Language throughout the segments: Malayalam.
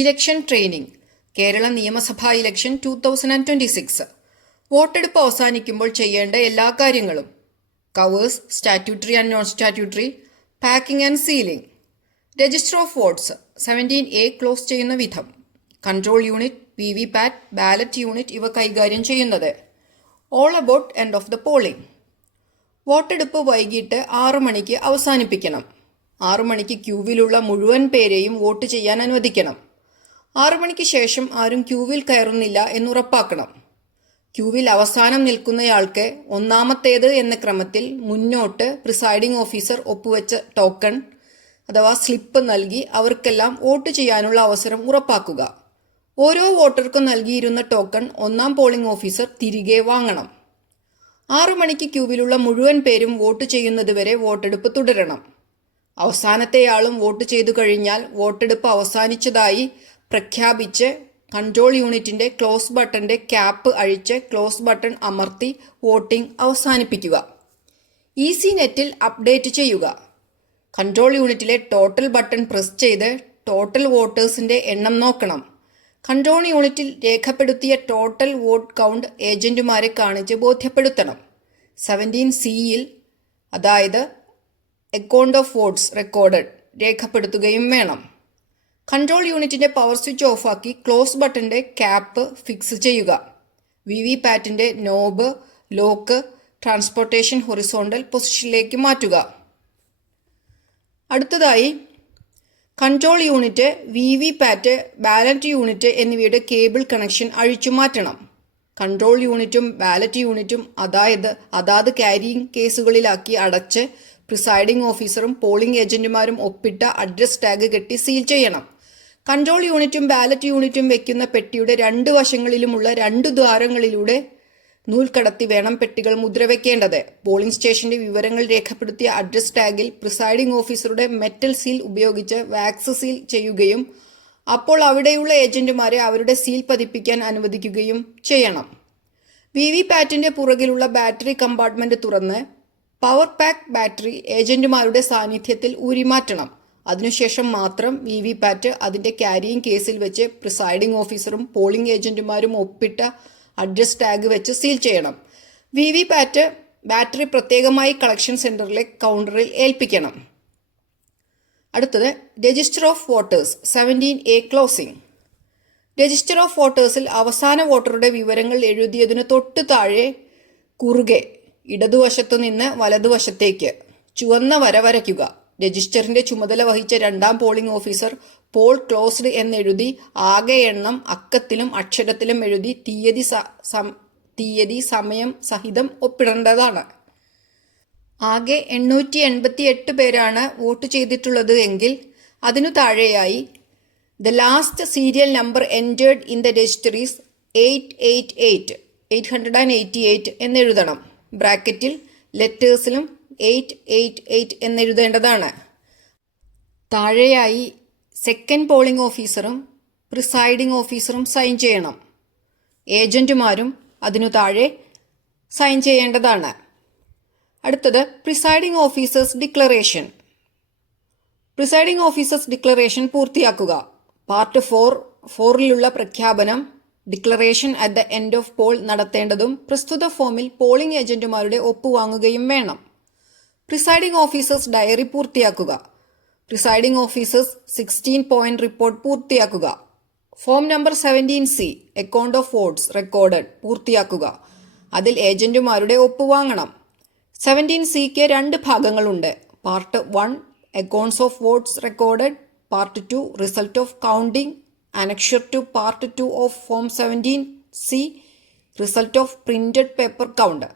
Election training. കേരള നിയമസഭാ ഇലക്ഷൻ 2026. വോട്ടെടുപ്പ് അവസാനിക്കുമ്പോൾ ചെയ്യേണ്ട എല്ലാ കാര്യങ്ങളും. Covers, statutory and non statutory, packing and sealing. Register of votes 17A close ചെയ്യുന്ന വിധം. Control unit, VVPAT, ballot unit ഇവ കൈകാര്യം ചെയ്യുന്നത്. All about end of the polling. വോട്ടെടുപ്പ് വൈകിട്ട് 6 മണിക്ക് അവസാനിപ്പിക്കണം. 6 മണിക്ക് ക്യൂവിലുള്ള മുഴുവൻ പേരെയും വോട്ട് ചെയ്യാൻ അനുവദിക്കണം. 6 മണിക്ക് ശേഷം ആരും ക്യൂവിൽ കയറുന്നില്ല എന്നുറപ്പാക്കണം. ക്യൂവിൽ അവസാനം നിൽക്കുന്നയാൾക്ക് ഒന്നാമത്തേത് എന്ന ക്രമത്തിൽ മുന്നോട്ട് പ്രിസൈഡിംഗ് ഓഫീസർ ഒപ്പുവെച്ച ടോക്കൺ അഥവാ സ്ലിപ്പ് നൽകി അവർക്കെല്ലാം വോട്ട് ചെയ്യാനുള്ള അവസരം ഉറപ്പാക്കുക. ഓരോ വോട്ടർക്കും നൽകിയിരുന്ന ടോക്കൺ ഒന്നാം പോളിംഗ് ഓഫീസർ തിരികെ വാങ്ങണം. 6 മണിക്ക് ക്യൂവിലുള്ള മുഴുവൻ പേരും വോട്ട് ചെയ്യുന്നതുവരെ വോട്ടെടുപ്പ് തുടരണം. അവസാനത്തെയാളും വോട്ട് ചെയ്തു കഴിഞ്ഞാൽ വോട്ടെടുപ്പ് അവസാനിച്ചതായി പ്രഖ്യാപിച്ച് കൺട്രോൾ യൂണിറ്റിന്റെ ക്ലോസ് ബട്ടന്റെ ക്യാപ്പ് അഴിച്ച് ക്ലോസ് ബട്ടൺ അമർത്തി വോട്ടിംഗ് അവസാനിപ്പിക്കുക. ഈസി നെറ്റിൽ അപ്ഡേറ്റ് ചെയ്യുക. കൺട്രോൾ യൂണിറ്റിലെ ടോട്ടൽ ബട്ടൺ പ്രസ് ചെയ്ത് ടോട്ടൽ വോട്ടേഴ്സിന്റെ എണ്ണം നോക്കണം. കൺട്രോൾ യൂണിറ്റിൽ രേഖപ്പെടുത്തിയ ടോട്ടൽ വോട്ട് കൗണ്ട് ഏജന്റുമാരെ കാണിച്ച് ബോധ്യപ്പെടുത്തണം. 17Cയിൽ അതായത് അക്കൗണ്ട് ഓഫ് വോട്ട്സ് റെക്കോർഡഡ് രേഖപ്പെടുത്തുകയും വേണം. കൺട്രോൾ യൂണിറ്റിന്റെ പവർ സ്വിച്ച് ഓഫാക്കി ക്ലോസ് ബട്ടന്റെ ക്യാപ്പ് ഫിക്സ് ചെയ്യുക. VVPATന്റെ നോബ്, ലോക്ക്, ട്രാൻസ്പോർട്ടേഷൻ ഹൊറിസോണ്ടൽ പൊസിഷനിലേക്ക് മാറ്റുക. അടുത്തതായി control unit, VVPAT, ballot unit എന്നിവയുടെ കേബിൾ കണക്ഷൻ അഴിച്ചു മാറ്റണം. കൺട്രോൾ യൂണിറ്റും ബാലറ്റ് യൂണിറ്റും അതാത് ക്യാരിയിങ് കേസുകളിലാക്കി അടച്ച് പ്രിസൈഡിംഗ് ഓഫീസറും പോളിംഗ് ഏജന്റുമാരും ഒപ്പിട്ട അഡ്രസ് ടാഗ് കെട്ടി സീൽ ചെയ്യണം. കൺട്രോൾ യൂണിറ്റും ബാലറ്റ് യൂണിറ്റും വെക്കുന്ന പെട്ടിയുടെ 2 വശങ്ങളിലുമുള്ള 2 ദ്വാരങ്ങളിലൂടെ നൂൽ കടത്തി വേണം പെട്ടികൾ മുദ്രവെക്കേണ്ടത്. പോളിംഗ് സ്റ്റേഷന്റെ വിവരങ്ങൾ രേഖപ്പെടുത്തിയ അഡ്രസ് ടാഗിൽ പ്രിസൈഡിംഗ് ഓഫീസറുടെ മെറ്റൽ സീൽ ഉപയോഗിച്ച് വാക്സ് സീൽ ചെയ്യുകയും അപ്പോൾ അവിടെയുള്ള ഏജന്റുമാരെ അവരുടെ സീൽ പതിപ്പിക്കാൻ അനുവദിക്കുകയും ചെയ്യണം. VVPATന്റെ പുറകിലുള്ള ബാറ്ററി കമ്പാർട്ട്മെന്റ് തുറന്ന് പവർ പാക്ക് ബാറ്ററി ഏജന്റുമാരുടെ സാന്നിധ്യത്തിൽ ഊരിമാറ്റണം. അതിനുശേഷം മാത്രം VVPAT അതിന്റെ ക്യാരിയിങ് കേസിൽ വെച്ച് പ്രിസൈഡിംഗ് ഓഫീസറും പോളിംഗ് ഏജന്റുമാരും ഒപ്പിട്ട അഡ്രസ് ടാഗ് വെച്ച് സീൽ ചെയ്യണം. VVPAT ബാറ്ററി പ്രത്യേകമായി കളക്ഷൻ സെന്ററിലെ കൗണ്ടറിൽ ഏൽപ്പിക്കണം. അടുത്തത് register of voters 17A closing. Register of വോട്ടേഴ്സിൽ അവസാന വോട്ടറുടെ വിവരങ്ങൾ എഴുതിയതിനു തൊട്ടു താഴെ കുറുകെ ഇടതുവശത്തു നിന്ന് വലതുവശത്തേക്ക് ചുവന്ന വര വരയ്ക്കുക. രജിസ്റ്ററിന്റെ ചുമതല വഹിച്ച 2ാം പോളിംഗ് ഓഫീസർ പോൾ ക്ലോസ്ഡ് എന്നെഴുതി ആകെ എണ്ണം അക്കത്തിലും അക്ഷരത്തിലും എഴുതി തീയതി സമയം സഹിതം ഒപ്പിടേണ്ടതാണ്. ആകെ 888 പേരാണ് വോട്ട് ചെയ്തിട്ടുള്ളത് എങ്കിൽ അതിനു താഴെയായി the last serial number entered in the register is 888 എന്നെഴുതണം. ബ്രാക്കറ്റിൽ ലെറ്റേഴ്സിലും 888 എന്നെഴുതേണ്ടതാണ്. താഴെയായി സെക്കൻഡ് പോളിംഗ് ഓഫീസറും പ്രിസൈഡിംഗ് ഓഫീസറും സൈൻ ചെയ്യണം. ഏജന്റുമാരും അതിനു താഴെ സൈൻ ചെയ്യേണ്ടതാണ്. അടുത്തത് presiding officers declaration. Presiding officers declaration പൂർത്തിയാക്കുക. പാർട്ട് 4ലുള്ള പ്രഖ്യാപനം declaration at the end of poll നടത്തേണ്ടതും പ്രസ്തുത ഫോമിൽ പോളിംഗ് ഏജന്റുമാരുടെ ഒപ്പുവാങ്ങുകയും വേണം. പ്രിസൈഡിംഗ് ഓഫീസേഴ്സ് ഡയറി പൂർത്തിയാക്കുക. പ്രിസൈഡിംഗ് ഓഫീസേഴ്സ് 16 പോയിന്റ് റിപ്പോർട്ട് പൂർത്തിയാക്കുക. Form number 17C account of votes recorded പൂർത്തിയാക്കുക. അതിൽ ഏജന്റുമാരുടെ ഒപ്പുവാങ്ങണം. 17Cക്ക് 2 ഭാഗങ്ങളുണ്ട്. Part 1 accounts of votes recorded, part 2 result of counting, annexure two part 2 of form 17C result of printed paper count.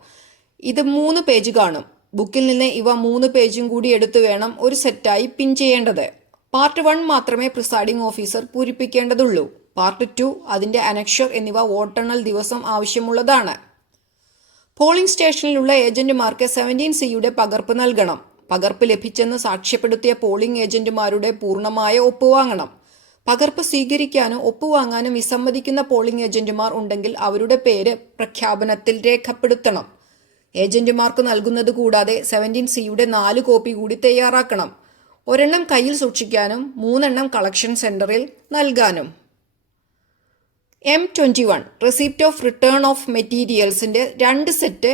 ഇത് 3 പേജ് കാണും. ബുക്കിൽ നിന്ന് ഇവ 3 പേജും കൂടി എടുത്തു വേണം ഒരു സെറ്റായി പിൻ ചെയ്യേണ്ടത്. പാർട്ട് 1 മാത്രമേ പ്രിസൈഡിംഗ് ഓഫീസർ പൂരിപ്പിക്കേണ്ടതുള്ളൂ. പാർട്ട് 2 അതിന്റെ അനക്ഷർ എന്നിവ വോട്ടെണ്ണൽ ദിവസം ആവശ്യമുള്ളതാണ്. പോളിംഗ് സ്റ്റേഷനിലുള്ള ഏജന്റുമാർക്ക് 17Cയുടെ പകർപ്പ് നൽകണം. പകർപ്പ് ലഭിച്ചെന്ന് സാക്ഷ്യപ്പെടുത്തിയ പോളിംഗ് ഏജന്റുമാരുടെ പൂർണ്ണമായ ഒപ്പുവാങ്ങണം. പകർപ്പ് സ്വീകരിക്കാനും ഒപ്പുവാങ്ങാനും വിസമ്മതിക്കുന്ന പോളിംഗ് ഏജന്റുമാർ ഉണ്ടെങ്കിൽ അവരുടെ പേര് പ്രഖ്യാപനത്തിൽ രേഖപ്പെടുത്തണം. ഏജന്റുമാർക്ക് നൽകുന്നത് കൂടാതെ 17Cയുടെ 4 കോപ്പി കൂടി തയ്യാറാക്കണം. ഒരെണ്ണം കയ്യിൽ സൂക്ഷിക്കാനും 3 കളക്ഷൻ സെന്ററിൽ നൽകാനും. M21 receipt of return of മെറ്റീരിയൽസിന്റെ 2 സെറ്റ്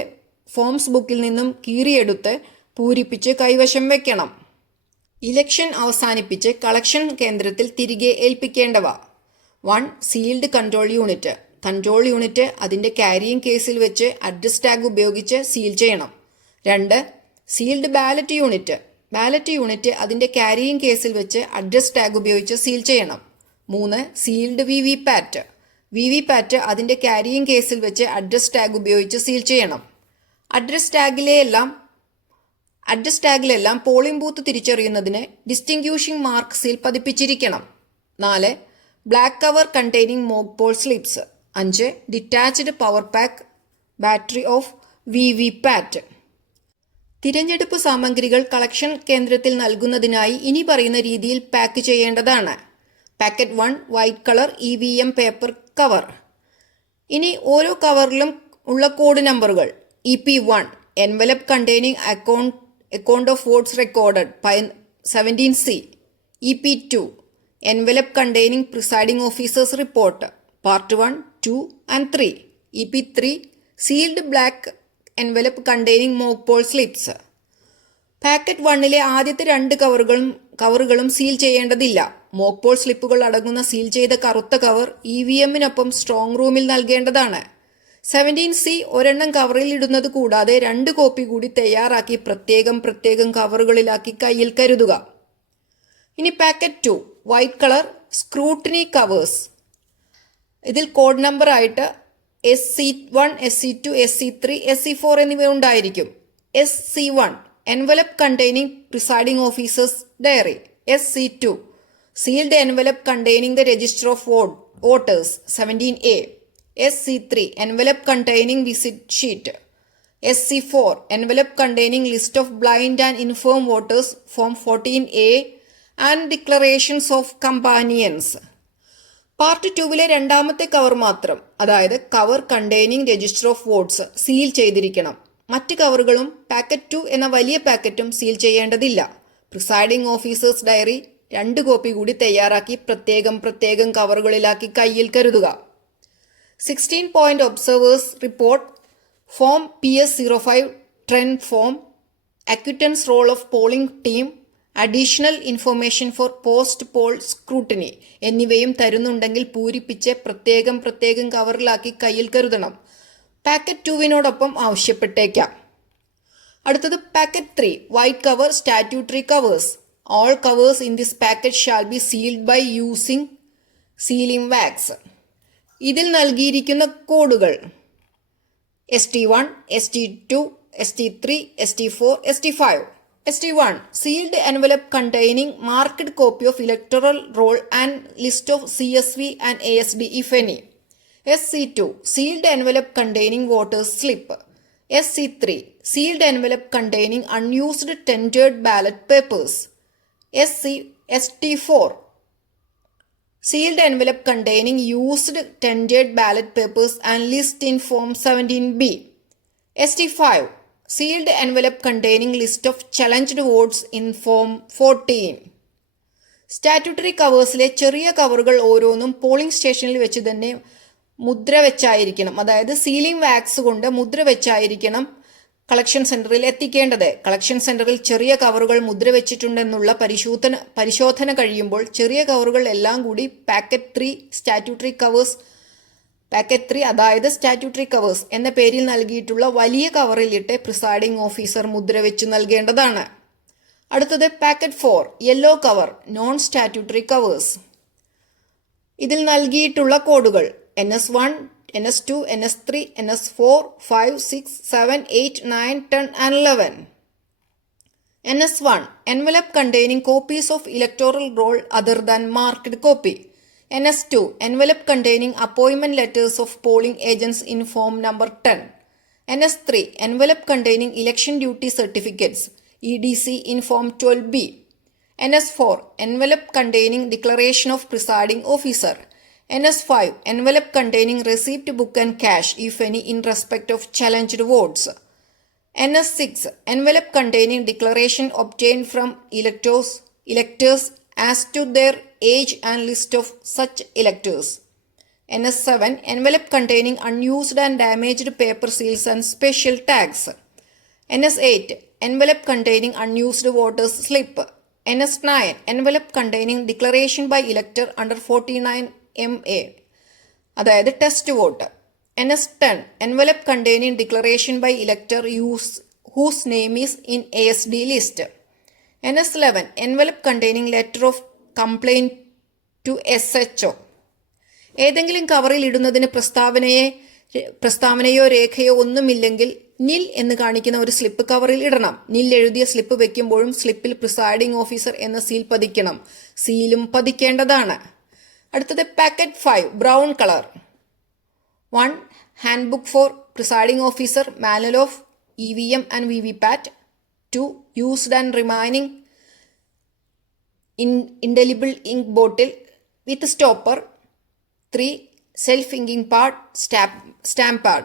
ഫോംസ് ബുക്കിൽ നിന്നും കീറിയെടുത്ത് പൂരിപ്പിച്ച് കൈവശം വെക്കണം. ഇലക്ഷൻ അവസാനിപ്പിച്ച് കളക്ഷൻ കേന്ദ്രത്തിൽ തിരികെ ഏൽപ്പിക്കേണ്ടവ: 1. Sealed control unit. Control unit അതിന്റെ ക്യാരിയിങ് കേസിൽ വെച്ച് അഡ്രസ് ടാഗ് ഉപയോഗിച്ച് സീൽ ചെയ്യണം. 2. Sealed ballot unit. Ballot unit അതിന്റെ ക്യാരിയിങ് കേസിൽ വെച്ച് അഡ്രസ് ടാഗ് ഉപയോഗിച്ച് സീൽ ചെയ്യണം. 3. Sealed VVPAT. VVPAT അതിന്റെ ക്യാരിയിങ് കേസിൽ വെച്ച് അഡ്രസ് ടാഗ് ഉപയോഗിച്ച് സീൽ ചെയ്യണം. അഡ്രസ് ടാഗിലെല്ലാം പോളിംഗ് ബൂത്ത് തിരിച്ചറിയുന്നതിന് ഡിസ്റ്റിങ്ക്യൂഷിംഗ് മാർക്ക് സീൽ പതിപ്പിച്ചിരിക്കണം. 4. Black cover containing mock poll slips. 5. Detached power pack battery of VVPAT. തിരഞ്ഞെടുപ്പ് സാമഗ്രികൾ കളക്ഷൻ കേന്ദ്രത്തിൽ നൽകുന്നതിനായി ഇനി പറയുന്ന രീതിയിൽ പാക്ക് ചെയ്യേണ്ടതാണ്. Packet 1 white colour EVM paper cover. ഇനി ഓരോ കവറിലും ഉള്ള കോഡ് നമ്പറുകൾ: EP1 envelope containing account of votes recorded 17C. EP2 envelope containing presiding officer's report part 1, 2 and 3. EP3 sealed black envelope containing mock poll slips. Packet 1ലെ ആദ്യത്തെ 2 കവറുകളും സീൽ ചെയ്യേണ്ടതില്ല. മോക്ക് പോൾ സ്ലിപ്പുകൾ അടങ്ങുന്ന സീൽ ചെയ്ത കറുത്ത കവർ EVMനൊപ്പം സ്ട്രോങ് റൂമിൽ നൽകേണ്ടതാണ്. 17C ഒരെണ്ണം കവറിൽ ഇടുന്നത് കൂടാതെ 2 കോപ്പി കൂടി തയ്യാറാക്കി പ്രത്യേകം കവറുകളിലാക്കി കയ്യിൽ കരുതുക. ഇനി packet 2 white colour scrutiny covers. ഇതിൽ കോഡ് നമ്പർ ആയിട്ട് SC1, SC2, SC3, SC4 എന്നിവ ഉണ്ടായിരിക്കും. SC1 envelope containing presiding officer's diary. SC2 sealed envelope containing the register of voters 17A. SC3 envelope containing visit sheet. SC4 envelope containing list of blind and infirm voters form 14A and declarations of companions. Part 2വിലെ രണ്ടാമത്തെ കവർ മാത്രം, അതായത് cover containing register of votes seal ചെയ്തിരിക്കണം. മറ്റ് കവറുകളും പാക്കറ്റ് 2 എന്ന വലിയ പാക്കറ്റും സീൽ ചെയ്യേണ്ടതില്ല. പ്രിസൈഡിംഗ് ഓഫീസേഴ്സ് ഡയറി 2 കോപ്പി കൂടി തയ്യാറാക്കി പ്രത്യേകം കവറുകളിലാക്കി കയ്യിൽ കരുതുക. 16 point observers report form PS05 trend form, acquittance roll of polling team, additional information for post poll scrutiny എന്നിവയും തരുന്നുണ്ടെങ്കിൽ പൂരിപ്പിച്ച് പ്രത്യേകം കവറിലാക്കി കയ്യിൽ കരുതണം. പാക്കറ്റ് 2വിനോടൊപ്പം ആവശ്യപ്പെട്ടേക്കാം. അടുത്തത് packet 3 white cover statutory covers. All covers in this packet shall be sealed by using sealing wax. ഇതിൽ നൽകിയിരിക്കുന്ന കോഡുകൾ: ST1, ST2, ST3, ST4, ST5. ST1 sealed envelope containing marked copy of electoral roll and list of CSV and ASD if any. SC2 sealed envelope containing voters slip. SC3 sealed envelope containing unused tendered ballot papers. ST4 sealed envelope containing used tendered ballot papers and list in form 17B. ST5 sealed envelope containing list of challenged votes in form 14. Statutory കവേഴ്സിലെ ചെറിയ കവറുകൾ ഓരോന്നും പോളിംഗ് സ്റ്റേഷനിൽ വെച്ച് തന്നെ മുദ്ര വെച്ചായിരിക്കണം, അതായത് സീലിംഗ് വാക്സ് കൊണ്ട് മുദ്ര വെച്ചായിരിക്കണം കളക്ഷൻ സെന്ററിൽ എത്തിക്കേണ്ടത്. കളക്ഷൻ സെന്ററിൽ ചെറിയ കവറുകൾ മുദ്ര വെച്ചിട്ടുണ്ടെന്നുള്ള പരിശോധന കഴിയുമ്പോൾ ചെറിയ കവറുകൾ എല്ലാം കൂടി പാക്കറ്റ് 3 സ്റ്റാറ്റ്യൂട്ടറി കവേഴ്സ്, പാക്കറ്റ് 3 അതായത് സ്റ്റാറ്റ്യൂട്ടറി കവേഴ്സ് എന്ന പേരിൽ നൽകിയിട്ടുള്ള വലിയ കവറിലിട്ട് പ്രിസൈഡിംഗ് ഓഫീസർ മുദ്ര വെച്ച് നൽകേണ്ടതാണ്. അടുത്തത് packet 4 yellow cover non statutory covers. ഇതിൽ നൽകിയിട്ടുള്ള കോഡുകൾ NS1, NS2, NS3, NS4, 5, 6, 7, 8, 9, 10 and 11. NS1 envelope containing copies of electoral roll other than marked copy. NS2 envelope containing appointment letters of polling agents in form number 10. NS3 envelope containing election duty certificates EDC in form 12B. NS4 envelope containing declaration of presiding officer. NS5 envelope containing receipt book and cash if any in respect of challenged votes. NS6 envelope containing declaration obtained from electors electors as to their age and list of such electors. NS7 envelope containing unused and damaged paper seals and special tags. NS8 envelope containing unused voter's slip. NS9 envelope containing declaration by elector under 49 MA, അതായത് test vote. NS10 envelope containing declaration by elector whose name is in ASD list. NS11 envelope containing letter of complaint to SHO. ഏതെങ്കിലും കവറിൽ ഇടുന്നതിന് പ്രസ്താവനയോ രേഖയോ ഒന്നുമില്ലെങ്കിൽ നിൽ എന്ന് കാണിക്കുന്ന ഒരു സ്ലിപ്പ് കവറിൽ ഇടണം. നിൽ എഴുതിയ സ്ലിപ്പ് വെക്കുമ്പോഴും സ്ലിപ്പിൽ പ്രിസൈഡിംഗ് ഓഫീസർ എന്ന സീൽ പതിക്കണം. സീലും പതിക്കേണ്ടതാണ്. അടുത്തത് packet 5 brown colour. 1. Handbook for presiding officer, manual of EVM and VVPAT. 2. used and remaining indelible ink bottle with stopper. 3. self-inking pad, stamp pad.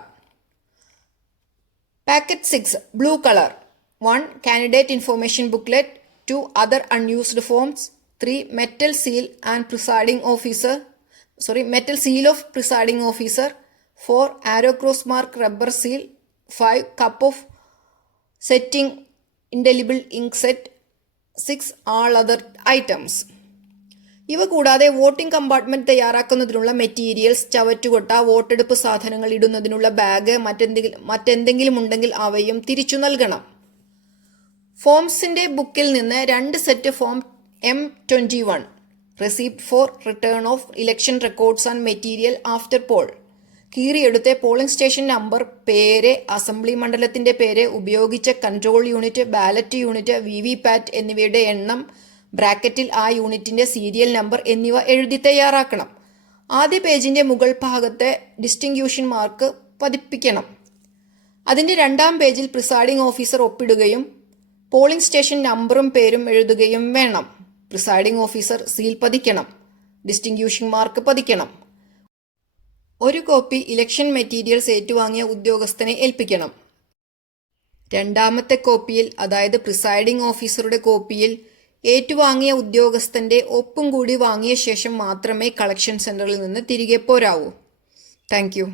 Packet 6 blue color. 1. candidate information booklet. 2. other unused forms. 3. metal seal of presiding officer. 4. arrow cross mark rubber seal. 5. cup of setting indelible ink set. 6. all other items. ഇവ കൂടാതെ വോട്ടിംഗ് കമ്പാർട്ട്മെന്റ് തയ്യാറാക്കുന്നതിനുള്ള മെറ്റീരിയൽസ്, ചവറ്റുകൊട്ട, വോട്ടെടുപ്പ് സാധനങ്ങൾ ഇടുന്നതിനുള്ള ബാഗ്, മറ്റെന്തെങ്കിലും ഉണ്ടെങ്കിൽ അവയും തിരിച്ചു നൽകണം. ഫോംസിന്റെ ബുക്കിൽ നിന്ന് 2 set form M21 receipt for return of election records and material after poll. കീറിയെടുത്ത പോളിംഗ് സ്റ്റേഷൻ നമ്പർ, പേര്, അസംബ്ലി മണ്ഡലത്തിന്റെ പേര്, ഉപയോഗിച്ച control unit, ballot unit, VVPAT എന്നിവയുടെ എണ്ണം, ബ്രാക്കറ്റിൽ ആ യൂണിറ്റിന്റെ സീരിയൽ നമ്പർ എന്നിവ എഴുതി തയ്യാറാക്കണം. ആദ്യ പേജിന്റെ മുകൾ ഭാഗത്തെ ഡിസ്റ്റിങ്ക്യൂഷൻ മാർക്ക് പതിപ്പിക്കണം. അതിന്റെ 2ാം പേജിൽ പ്രിസൈഡിംഗ് ഓഫീസർ ഒപ്പിടുകയും പോളിംഗ് സ്റ്റേഷൻ നമ്പറും പേരും എഴുതുകയും വേണം. പ്രിസൈഡിംഗ് ഓഫീസർ സീൽ പതിക്കണം. ഡിസ്റ്റിങ്ക്യൂഷൻ മാർക്ക് പതിക്കണം. ഒരു കോപ്പി ഇലക്ഷൻ മെറ്റീരിയൽസ് ഏറ്റുവാങ്ങിയ ഉദ്യോഗസ്ഥനെ ഏൽപ്പിക്കണം. 2ാമത്തെ കോപ്പിയിൽ, അതായത് പ്രിസൈഡിംഗ് ഓഫീസറുടെ കോപ്പിയിൽ, ഏറ്റുവാങ്ങിയ ഉദ്യോഗസ്ഥന്റെ ഒപ്പും കൂടി വാങ്ങിയ ശേഷം മാത്രമേ കളക്ഷൻ സെന്ററിൽ നിന്ന് തിരികെ പോരാവൂ. Thank you.